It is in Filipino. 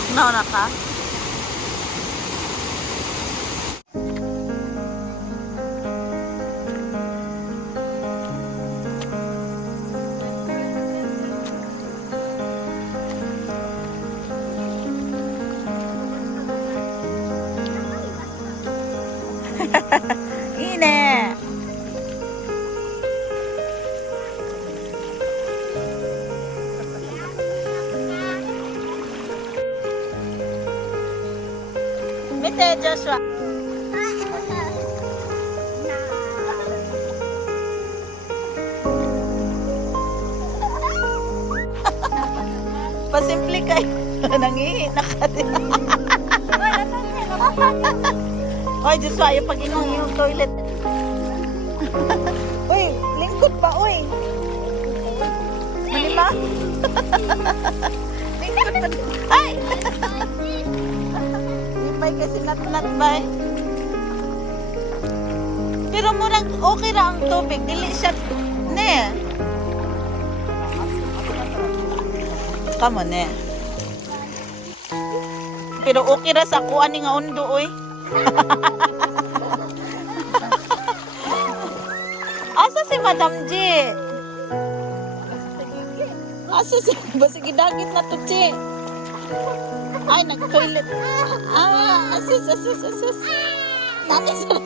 Tugnaw na ka? Ine. Mite, Joshua. Pasimple kayo. Nangihi na ka din. Oy, Joshua, yung pag-inong yung toilet. Uy, lingkod pa, uy. Manima? Lingkod pa. Ay! Lipay kasi nat-nat ba eh. Pero murang okay ra ang tubig. Dili siya, ne. Kamo, ne. Pero okay ra sa kuan ni nga undo, uy. Asa si Madam G? Asa si basig dagit na to, Chi? Ay, nag-toilet. Asis. Nani sila?